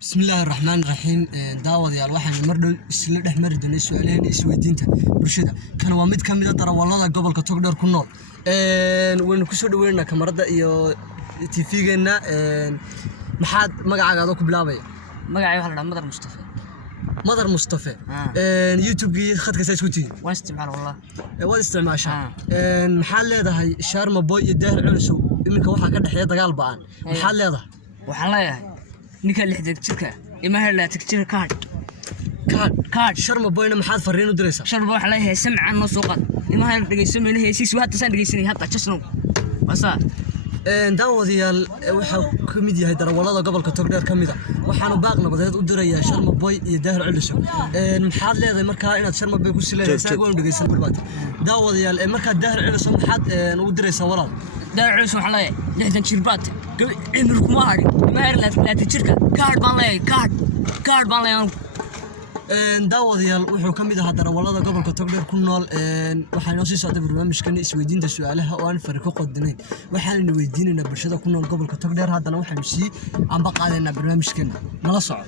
بسم الله الرحمن الرحيم داود يا الواحد مردو isla dhex mari doonay su'aalaheena isweydiinta bulshada kan waa mid kamid ah darawalada gobolka Togdheer ku nool waynu ku soo dhaweynaa kamarada iyo TV-geena maxaad magacaaga ku bilaabay magacayga waxa la dhahaa Madar Mustafa YouTube-gii khadka saas ku tii waan isticmaal wallah waad isticmaashaa maxaa leedahay Sharma Boy iyo Daahir Culusow iminka waxa ka dhaxeeya dagaal ba'an maxaa leedahay waxaan leeyahay ninka 60 jirka ima hela tigtir card Sharma Boyna maxaad fariin u diraysaa Sharma waxa leeyahay samcan noo soo qad ima hela dhageysanayna heesiis waxa tasan dhageysanay hadda jasno wasa daawadayaal waxa kamid yahay darawalada gobolka Togdheer kamid ah waxaanu baaq nabadeed u dirayaa Sharma Boy iyo Daahir Culusow maxaad leedahay markaa inaad Sharma Boy ku sileeyay waan dhageysan barbaad daawadayaal markaa Daahir Culusow maxaad u diraysaa walaal Daahir Culusow waxa leeyahay 60 jir baad cimrigu ma hari ima hela tigtirka card baan leeyahay daawadayaal wuxuu kamid ahaa darawalada gobolka Togdheer ku nool waxaanu sii socday barnaamijkan isweydiinta su'aalaha oo aan fariiqo qodinayn waxaanu weydiinaynaa bulshada ku nool gobolka Togdheer haddana waxaanu sii amba qaadaynaa barnaamijkan nala soco